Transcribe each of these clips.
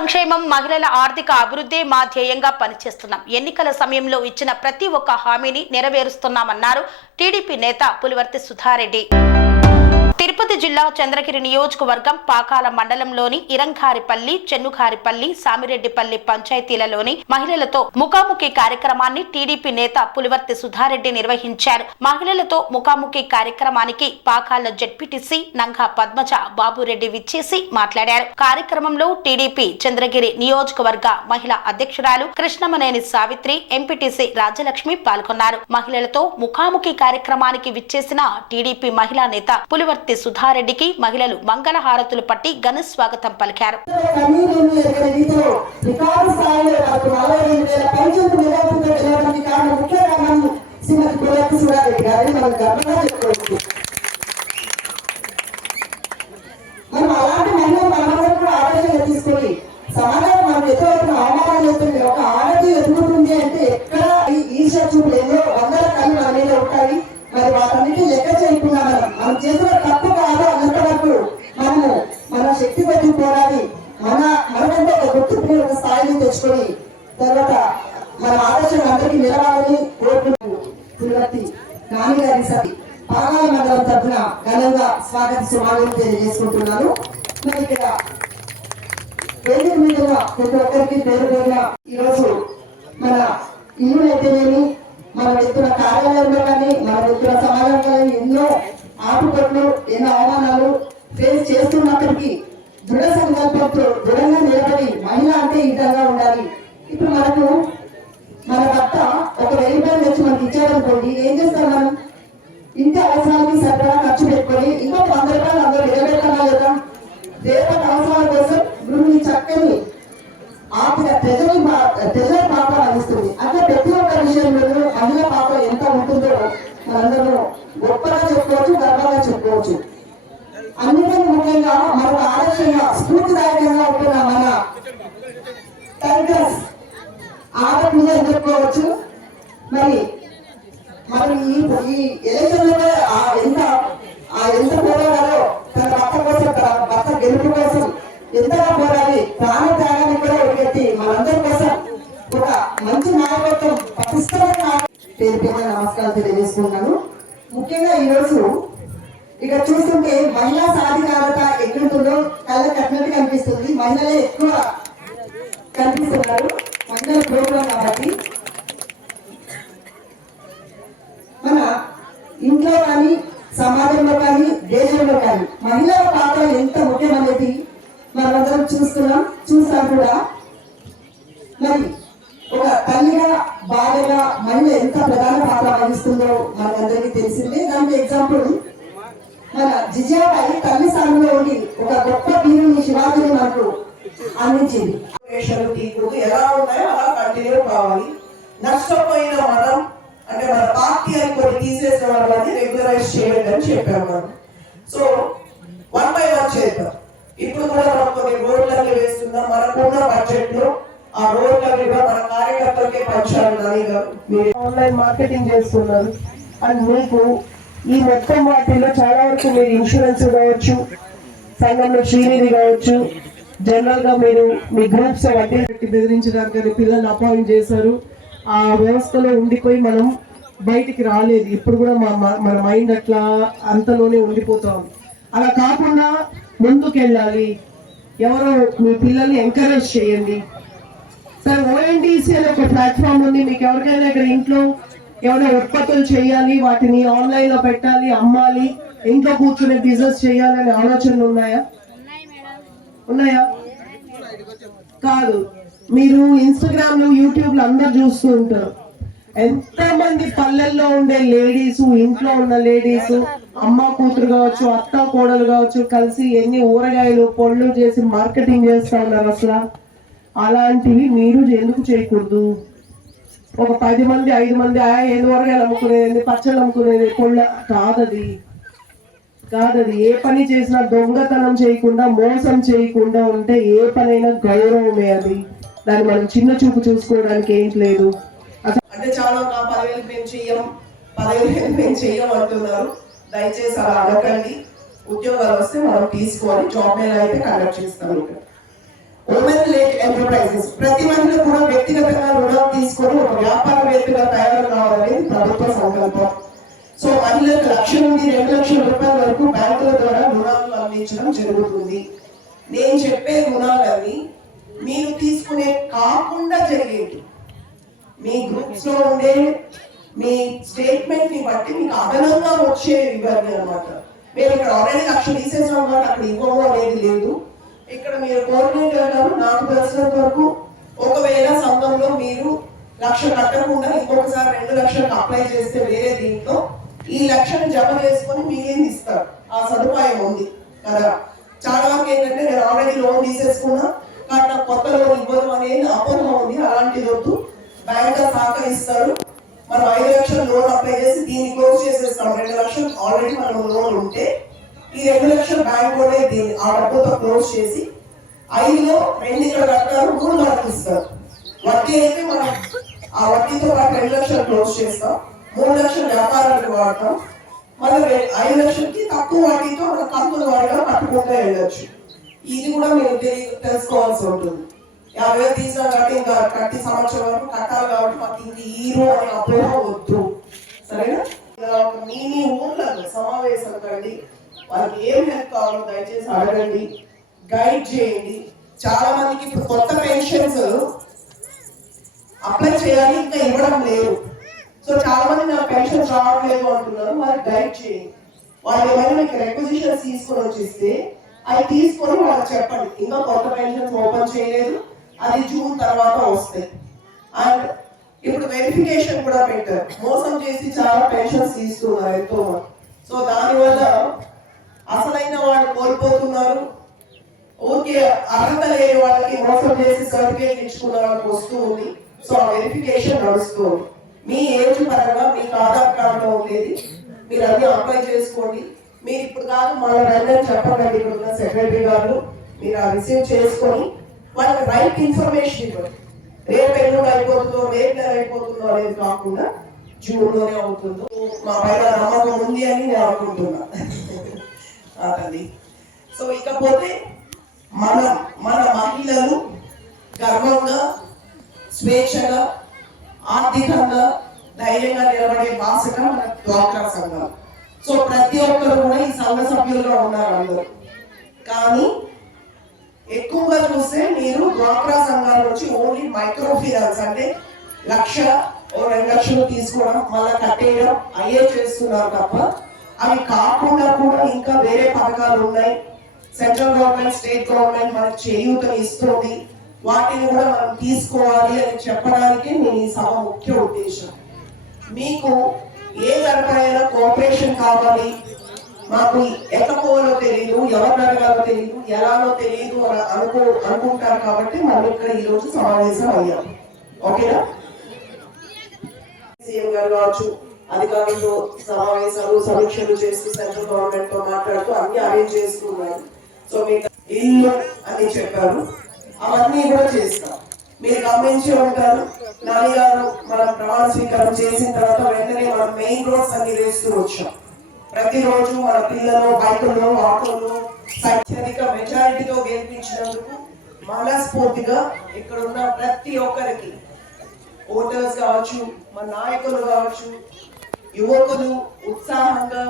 సంక్షేమం మహిళల ఆర్థిక అభివృద్ధి మా ధ్యేయంగా పనిచేస్తున్నాం. ఎన్నికల సమయంలో ఇచ్చిన ప్రతి ఒక్క హామీని నెరవేరుస్తున్నామన్నారు టీడీపీ నేత పులివర్తి సుధారెడ్డి. తిరుపతి జిల్లా చంద్రగిరి నియోజకవర్గం పాకాల మండలంలోని ఇరంఘారిపల్లి చెన్నుగారిపల్లి సామిరెడ్డిపల్లి పంచాయతీలలోని మహిళలతో ముఖాముఖి కార్యక్రమాన్ని టీడీపీ నేత పులివర్తి సుధారెడ్డి నిర్వహించారు. మహిళలతో ముఖాముఖి కార్యక్రమానికి పాకాల జడ్పీటీసీ నంగా పద్మజ బాబురెడ్డి విచ్చేసి మాట్లాడారు. కార్యక్రమంలో టీడీపీ చంద్రగిరి నియోజకవర్గ మహిళా అధ్యక్షురాలు కృష్ణమనేని సావిత్రి ఎంపీటీసీ రాజలక్ష్మి పాల్గొన్నారు. మహిళలతో ముఖాముఖి కార్యక్రమానికి విచ్చేసిన టీడీపీ మహిళా నేత పులివర్తి సుధారెడ్డికి మహిళలు మంగళ హారతులు పట్టి ఘన స్వాగతం పలికారు. కన్నీరు చేసుకుంటున్నాను మరి ఇక్కడ వేదిక మీదుగా ప్రతి ఒక్కరికి పేరు పేరున ఈరోజు మన ఇల్లు అయితేనేమి మన ఎత్తున్న కార్యాలయంలో కానీ మన ఎత్తున్న సమాజంలో కానీ ఎన్నో ఆటుపట్లు ఎన్నో అవమానాలు ఫేస్ చేస్తున్నప్పటికీ దృఢ సంకల్పంతో దృఢంగా నిలబడి మహిళ అంటే ఈ విధంగా ఉండాలి. ఇప్పుడు మనకు మన భర్త ఒక వెయ్యి రూపాయలు తెచ్చి మనకి ఇచ్చాడనుకోండి ఏం చేస్తాం మనం? ఇంటి అవసరానికి సరిపడా స్ఫూర్తిదాయకంగా ఉంటున్న మన టైగర్స్ ఆడపిల్ల చెప్పుకోవచ్చు. మరి మరి ఈ ఈ ఎలక్షన్లో ఆ ఎంత ఆ ఎంత పోరాడాలో తన భర్త కోసం తన భర్త గెలుపు కోసం ఎంతగా పోరాడి ప్రాణ త్యాగాన్ని కూడా ఒడిగట్టి మనందరి కోసం ఒక మంచి నాయకత్వం పటిష్టమైన పేరు పేరు నమస్కారం తెలియజేసుకున్నాను ముఖ్యంగా ఈరోజు ఇక్కడ చూస్తుంటే మహిళా సాధికారత ఎక్కడుంటుందో కళ్ళ కట్టినట్టు కనిపిస్తుంది. మహిళలే ఎక్కువ కనిపిస్తున్నారు. మహిళల ప్రోగ్రాం కాబట్టి. మన ఇంట్లో కానీ సమాజంలో కానీ దేశంలో కానీ మహిళల పాత్ర ఎంత ముఖ్యమనేది మనమందరం చూస్తున్నాం చూస్తాం కూడా. మరి ఒక తల్లిగా భార్యగా మహిళ ఎంత ప్రధాన పాత్ర వహిస్తుందో మనకందరికీ తెలిసిందే. దానికి ఎగ్జాంపుల్ మన జిజియాబాయి తల్లి స్థానంలో ఉండి ఒక గొప్ప వీరుని శివాజీని మనకు అందించింది. వేషాలు ఎలా ఉన్నాయో అలా కంటిన్యూ కావాలి. నష్టపోయిన మనం అంటే మన పార్టీ అని కొన్ని తీసేసిన వాళ్ళని రెగ్యులరైజ్ చేయండి అని చెప్పాము మనం. సో వన్ బై వన్ చేద్దాం. ఇప్పుడు కూడా మనం కొన్ని రోడ్లన్నీ వేస్తున్నాం. మనకున్న బడ్జెట్లో ఆ రోడ్లన్నీ కూడా మన కార్యకర్తలకే పంచాలి నాని గారు ఆన్లైన్ మార్కెటింగ్ చేస్తున్నారు. అండ్ మీకు ఈ మొత్తం వాటిల్లో చాలా వరకు మీరు ఇన్సూరెన్స్ కావచ్చు సంఘంలో శ్రీనిధి కావచ్చు జనరల్గా మీరు మీ గ్రూప్స్ వడ్డీ బెదిరించడానికి పిల్లల్ని అపాయింట్ చేశారు. ఆ వ్యవస్థలో ఉండిపోయి మనం బయటికి రాలేదు. ఇప్పుడు కూడా మా మన మైండ్ అట్లా అంతలోనే ఉండిపోతాం అలా కాకుండా ముందుకు వెళ్ళాలి ఎవరో మీ పిల్లల్ని ఎంకరేజ్ చేయండి. సార్ ఓఎన్టీసీ అనే ఒక ప్లాట్ఫామ్ ఉంది. మీకు ఎవరికైనా ఇక్కడ ఇంట్లో ఏమైనా ఉత్పత్తులు చేయాలి వాటిని ఆన్లైన్లో పెట్టాలి అమ్మాలి ఇంట్లో కూర్చునే బిజినెస్ చేయాలి అనే ఆలోచనలు ఉన్నాయా? ఉన్నాయా? కాదు. మీరు ఇన్స్టాగ్రామ్లో యూట్యూబ్లో అందరు చూస్తూ ఉంటారు. ఎంత మంది పల్లెల్లో ఉండే లేడీస్ ఇంట్లో ఉన్న లేడీస్ అమ్మ కూతురు కావచ్చు అత్త కోడలు కావచ్చు కలిసి ఎన్ని ఊరగాయలు పళ్ళు చేసి మార్కెటింగ్ చేస్తా ఉన్నారు అసలు? అలాంటివి మీరు ఎందుకు చేయకూడదు? ఒక పది మంది ఐదు మంది ఆయా ఏది ఊరగాయలు అమ్ముకునేది పచ్చడి అమ్ముకునేది కొళ్ళ కాదది. కాదది. ఏ పని చేసినా దొంగతనం చేయకుండా మోసం చేయకుండా ఉంటే ఏ పనైనా గౌరవమే అది. దాన్ని మనం చిన్న చూపు చూసుకోవడానికి ఏంటి లేదు. అసలు అంటే చాలా నా పదివేలు మేము చెయ్యం పదివేలు మేము చెయ్యం అంటున్నారు. దయచేసి అలా అనకండి ఉద్యోగాలు వస్తే మనం తీసుకోవాలి. జాబ్ మేళ అయితే కండక్ట్ చేస్తాం. ఇక్కడ ఉమెన్ లేట్ ఎంటర్ప్రైజెస్ ప్రతి మహిళ కూడా వ్యక్తిగతంగా రుణం తీసుకొని ఒక వ్యాపారవేత్తగా తయారు కావాలనేది ప్రభుత్వ సంకల్పం. సో మహిళలకు లక్ష నుండి రెండు లక్షల రూపాయల వరకు బ్యాంకుల ద్వారా రుణాలు అందించడం జరుగుతుంది. నేను చెప్పే రుణాలన్నీ మీరు తీసుకునే కాకుండా జరిగేవి. మీ గ్రూప్స్లో ఉండే మీ స్టేట్మెంట్ని బట్టి మీకు అదనంగా వచ్చే ఇవన్నీ అనమాట మేము ఇక్కడ ఆల్రెడీ లక్ష తీసేసాం కాబట్టి అక్కడ ఇవ్వము అనేది లేదు. ఇక్కడ మీరు కోఆర్డినేటర్ గారు నాకు తెలిసినంత వరకు ఒకవేళ సంఘంలో మీరు లక్ష కట్టకుండా ఇంకొకసారి రెండు లక్షలకు అప్లై చేస్తే వేరే దీంట్లో ఈ లక్షను జమ చేసుకొని మీరేం ఇస్తారు? ఆ సదుపాయం ఉంది కదా? చాలా వరకు ఏంటంటే నేను ఆల్రెడీ లోన్ తీసేసుకున్నా కానీ నాకు కొత్త లోన్ ఇవ్వడం అనేది అపోహ ఉంది. అలాంటి వద్దు బ్యాంక్ సహకరిస్తారు. మనం ఐదు లక్షలు లోన్ అప్లై చేసి దీన్ని క్లోజ్ చేసేస్తాం. రెండు లక్షలు ఆల్రెడీ మనం లోన్ ఉంటే ఈ రెండు లక్షలు బ్యాంక్ కూడా దీన్ని ఆ డబ్బుతో క్లోజ్ చేసి ఐదులో రెండు ఇక్కడ కట్టారు మూడు మనకి ఇస్తారు. వడ్డీ అయితే మనం ఆ వడ్డీతో పాటు రెండు లక్షలు క్లోజ్ చేస్తాం మూడు లక్షల వ్యాపారాలకు వాడతాం. మళ్ళీ ఐదు లక్షలకి తక్కువ వడ్డీతో మన కంపెనీ వాడిగా కట్టుకుంటూ వెళ్ళొచ్చు. ఇది కూడా మీరు తెలుసుకోవాల్సి ఉంటుంది. యాభై వేలు తీసినా కాబట్టి ఇంకా కట్టి సంవత్సరం వరకు కట్టాలి కాబట్టి మాకు ఇంక ఈరు అనే అపోహ వద్దు సరేనా ఇలా ఒక మీ మీ ఊర్లలో సమావేశం కండి వాళ్ళకి ఏం హెల్ప్ కావాలో దయచేసి అడగండి. గైడ్ చేయండి. చాలా మందికి ఇప్పుడు కొత్త పెన్షన్స్ అప్లై చేయాలి ఇంకా ఇవ్వడం లేదు. సో చాలా మంది నాకు పెన్షన్ రావట్లేదు అంటున్నారు. మరి గైడ్ చేయండి. వాళ్ళు ఏమైనా మీకు రెక్వజిషన్స్ తీసుకొని వచ్చిస్తే అవి తీసుకొని వాళ్ళకి చెప్పండి. ఇంకా కొత్త పెన్షన్స్ ఓపెన్ చేయలేదు. అది జూన్ తర్వాత వస్తాయి. అండ్ ఇప్పుడు వెరిఫికేషన్ కూడా పెట్టారు. మోసం చేసి చాలా పెన్షన్స్ తీసుకున్నారు ఎంతో సో దానివల్ల అసలైన వాళ్ళు కోల్పోతున్నారు. ఓకే అర్హత లేని వాళ్ళకి మోసం చేసి సర్టిఫికేట్ ఇచ్చుకున్న వాళ్ళకి వస్తూ ఉంది. సో ఆ వెరిఫికేషన్ నడుస్తూ మీ ఏజ్ పరంగా మీకు ఆధార్ కార్డులో ఉండేది. మీరు అన్ని అప్లై చేసుకోండి. మీరు ఇప్పుడు కాదు మన రంగం చెప్పండి ఇక్కడ ఉన్న సెక్రటరీ గారు మీరు ఆ రిసీవ్ చేసుకొని వాళ్ళకి రైట్ ఇన్ఫర్మేషన్ ఇవ్వండి. రేపు ఎల్లుండి అయిపోతుందో రేపు నెల అయిపోతుందో అనేది కాకుండా జూన్లోనే అవుతుందో మా పైన నమ్మకం ఉంది అని నేను అనుకుంటున్నాను ఆ సో ఇకపోతే మన మన మహిళలు గర్వంగా స్వేచ్ఛగా ఆర్థికంగా ధైర్యంగా నిలబడే భాషగా మన డ్వాక్రా సంఘం. సో ప్రతి ఒక్కరు కూడా ఈ సంఘ సభ్యులుగా ఉన్నారు అందరూ. కానీ ఎక్కువగా చూస్తే మీరు డ్వాక్రా సంఘాల నుంచి ఓన్లీ మైక్రోఫినాన్స్ అంటే లక్ష ఓ రెండు లక్షలు తీసుకోవడం మళ్ళీ కట్టేయడం అయ్యే చేస్తున్నారు తప్ప అవి కాకుండా కూడా ఇంకా వేరే పథకాలు ఉన్నాయి. సెంట్రల్ గవర్నమెంట్ స్టేట్ గవర్నమెంట్ మనకు చేయూతని ఇస్తుంది. వాటిని కూడా మనం తీసుకోవాలి అని చెప్పడానికి నేను ఈ సభ ముఖ్య ఉద్దేశం. మీకు ఏ ధరపైనా కోఆపరేషన్ కావాలి. మాకు ఎక్కకోవాలో తెలియదు ఎవరు అడగాలో తెలియదు ఎలానో తెలియదు అని అనుకో అనుకుంటారు కాబట్టి మనం ఇక్కడ ఈరోజు సమావేశం అయ్యాం. ఓకేనా? సీఎం గారు కావచ్చు అధికారులతో సమావేశాలు సమీక్షలు చేస్తూ సెంట్రల్ గవర్నమెంట్తో మాట్లాడుతూ అన్ని అరేంజ్ చేసుకున్నారు. సో మీకు ఇల్లు అని చెప్పారు. అవన్నీ కూడా చేస్తాం. మీరు గమనించి ఉంటారు నాని గారు మనం ప్రమాణ స్వీకారం చేసిన తర్వాత వెంటనే మనం మెయిన్ రోడ్స్ అన్ని వేస్తూ వచ్చాం. ప్రతిరోజు మన పిల్లలు బైకులు ఆటోలు అత్యధిక మెజారిటీతో గెలిపించినందుకు మనస్ఫూర్తిగా ఇక్కడ ఉన్న ప్రతి ఒక్కరికి ఓటర్స్ కావచ్చు మన నాయకులు కావచ్చు యువకులు ఉత్సాహంగా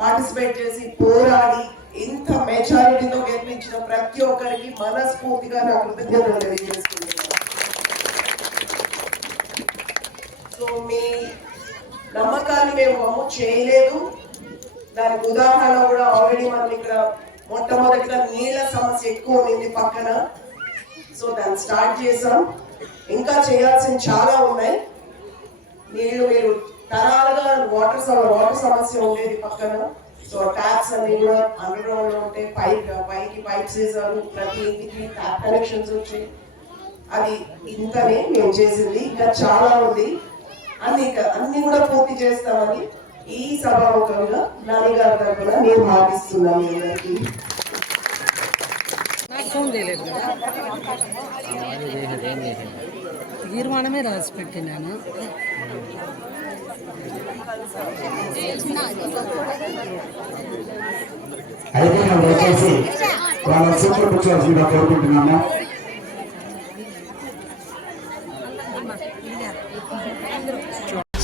పార్టిసిపేట్ చేసి పోరాడి ఇంత మెజారిటీతో గెలిపించిన ప్రతి ఒక్కరికి మనస్ఫూర్తిగా నా కృతజ్ఞతలు తెలియజేస్తున్నాను. సో మీ నమ్మకాన్ని మేము వమ్ము చేయలేదు. దానికి ఉదాహరణ కూడా ఆల్రెడీ మనం ఇక్కడ మొట్టమొదటిగా నీళ్ళ సమస్య ఎక్కువ ఉంది పక్కన. సో దాన్ని స్టార్ట్ చేసాం ఇంకా చేయాల్సిన చాలా ఉన్నాయి. నీళ్ళు మీరు తరాలుగా వాటర్ వాటర్ సమస్య ఉండేది పక్కన. సో ట్యాప్స్ అన్ని కూడా అండర్ గ్రౌండ్లో ఉంటే పైప్ పైకి పైప్స్ వేసారు ప్రతి ఇంటికి ట్యాప్ కనెక్షన్స్ వచ్చాయి. అది ఇంతనే మేము చేసింది. ఇంకా చాలా ఉంది. అన్ని అన్ని కూడా పూర్తి చేస్తామని ఈ సభాముఖంగా నాని గారి తరఫున నేను భావిస్తున్నాను మీ తీర్మానమే రాసి పెట్టినాను అయితే మనం వచ్చేసి వాళ్ళ సూపర్ పిక్చర్స్ కూర్చోవాల్సిందిగా కోరుకుంటున్నాము.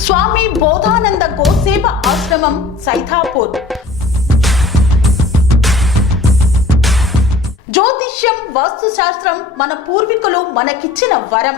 స్వామి బోధానంద గోసేవ ఆశ్రమం సైథాపూర్ జ్యోతిష్యం వాస్తు శాస్త్రం మన పూర్వీకులు మనకిచ్చిన వరం.